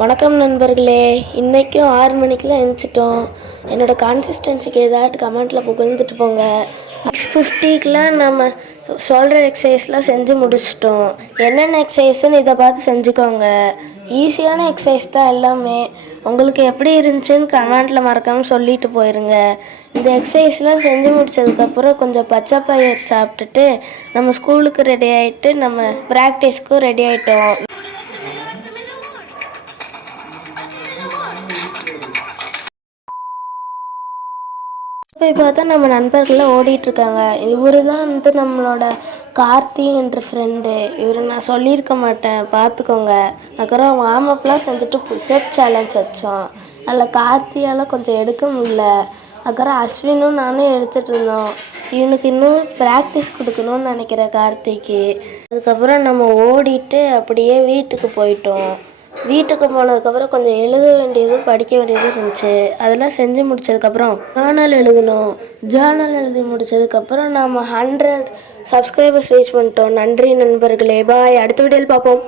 வணக்கம் நண்பர்களே. இன்றைக்கும் 6 மணிக்கெலாம் எழுந்திரிச்சிட்டோம். என்னோடய கன்சிஸ்டன்சிக்கு ஏதாட்டு கமெண்ட்டில் புகழ்ந்துட்டு போங்க. 6:50க்கெலாம் நம்ம சொல்கிற எக்ஸசைஸ்லாம் செஞ்சு முடிச்சிட்டோம். என்னென்ன எக்ஸசைஸ்ன்னு இதை பார்த்து செஞ்சுக்கோங்க. ஈஸியான எக்ஸசைஸ் தான் எல்லாமே. உங்களுக்கு எப்படி இருந்துச்சுன்னு கமெண்ட்டில் மறக்காமல் சொல்லிட்டு போயிடுங்க. இந்த எக்ஸசைஸ்லாம் செஞ்சு முடித்ததுக்கப்புறம் கொஞ்சம் பச்சை பயிர் சாப்பிட்டுட்டு நம்ம ஸ்கூலுக்கு ரெடி ஆகிட்டு நம்ம ப்ராக்டிஸ்க்கும் ரெடி ஆகிட்டோம். போய் பார்த்தா நம்ம நண்பர்கள்லாம் ஓடிட்டுருக்காங்க. இவர் தான் நம்மளோட கார்த்தி என்ற ஃப்ரெண்டு. இவர் நான் சொல்லியிருக்க மாட்டேன், பார்த்துக்கோங்க. அப்புறம் வார்ம் அப்லாம் செஞ்சுட்டு புஷ்அப் சேலஞ்ச் வச்சோம். அதில் கார்த்தியால் கொஞ்சம் எடுக்க முடியல. அப்புறம் அஸ்வினும் நானும் எடுத்துகிட்டு இருந்தோம். இவனுக்கு இன்னும் ப்ராக்டிஸ் கொடுக்கணும்னு நினைக்கிறேன் கார்த்திக்கு. அதுக்கப்புறம் நம்ம ஓடிட்டு அப்படியே வீட்டுக்கு போயிட்டோம். வீட்டுக்கு போனதுக்கப்புறம் கொஞ்சம் எழுத வேண்டியதும் படிக்க வேண்டியதும் இருந்துச்சு. அதெல்லாம் செஞ்சு முடித்ததுக்கப்புறம் ஜேர்னல் எழுதணும். ஜேர்னல் எழுதி முடித்ததுக்கப்புறம் நம்ம 100 சப்ஸ்கிரைபர்ஸ் ரீச் பண்ணிட்டோம். நன்றி நண்பர்களே. பாய். அடுத்த வீடியோவில் பார்ப்போம்.